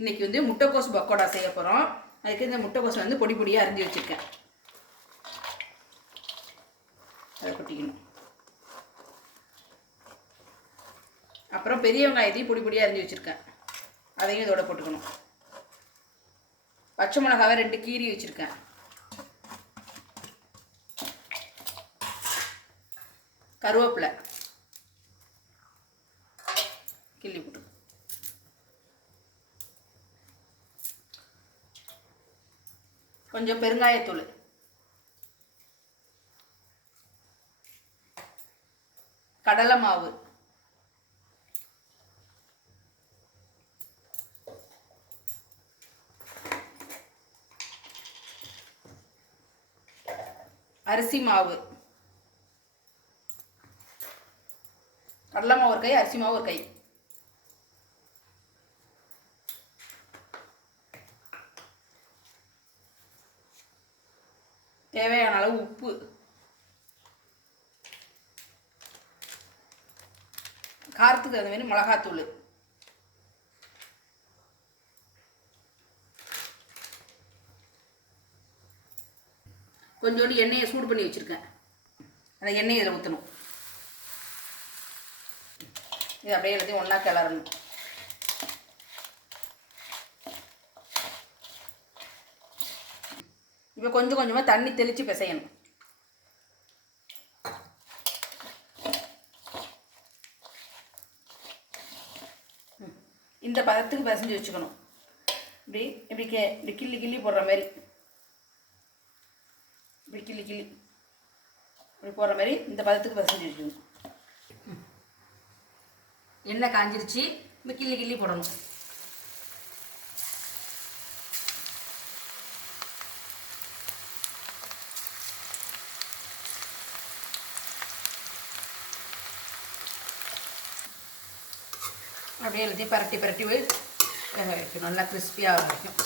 இன்றைக்கி வந்து முட்டைக்கோஸ் பக்கோடா செய்ய போகிறோம் அதுக்கு இந்த முட்டைக்கோஸ் வந்து பொடி பொடியாக அரிஞ்சு வச்சுருக்கேன். அதை கொட்டிக்கணும். அப்புறம் பெரிய வெங்காயத்தையும் பொடி பொடியாக அரிஞ்சு வச்சுருக்கேன். அதையும் இதோட போட்டுக்கணும். பச்சை மிளகாவை ரெண்டு கீரி வச்சுருக்கேன். கருவேப்பிலை கிள்ளி போட்டு கொஞ்சம் பெருங்காயத்தூள். கடலை மாவு. அரிசி மாவு. கடலை மாவு ஒரு கை அரிசி மாவு ஒரு கை. தேவையான அளவு உப்பு. காரத்துக்கு தகுந்த மாதிரி மிளகாத்தூள். கொஞ்சோண்டு எண்ணெயை சூடு பண்ணி வச்சுருக்கேன். அந்த எண்ணெயை இதில் ஊற்றணும் இது அப்படியே எல்லாத்தையும் ஒன்றா கிளறணும். இப்போ கொஞ்சம் கொஞ்சமாக தண்ணி தெளித்து பிசையணும். ம். இந்த பதத்துக்கு பிசைஞ்சு வச்சுக்கணும். இப்படி இப்படி கே இப்படி கிள்ளி கிள்ளி போடுற மாதிரி. இப்படி கிள்ளி கிள்ளி. இப்படி போடுற மாதிரி இந்த பதத்துக்கு பிசைஞ்சு வச்சுக்கணும். எண்ணெய் காஞ்சிருச்சு. இப்போ கிள்ளி கிள்ளி போடணும். அப்படியே எல்லாத்தையும் பரட்டி பரட்டி போய் வேக வைக்கணும் நல்லா கிறிஸ்பியாக வரைக்கும்.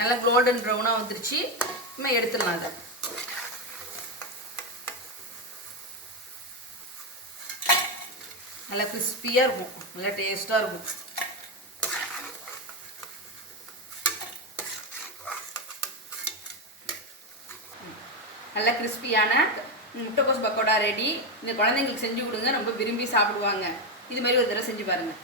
நல்லா கோல்டன் ப்ரௌனாக வந்துருச்சு. நம்ம எடுத்துடலாம் அதை. நல்லா கிறிஸ்பியாக இருக்கும். நல்லா டேஸ்ட்டாக இருக்கும். நல்ல கிறிஸ்பியான முட்டைக்கோஸ் பக்கோடா ரெடி இந்த குழந்தைங்களுக்கு செஞ்சு கொடுங்க ரொம்ப விரும்பி சாப்பிடுவாங்க. இது மாதிரி ஒரு தடவை செஞ்சு பாருங்கள்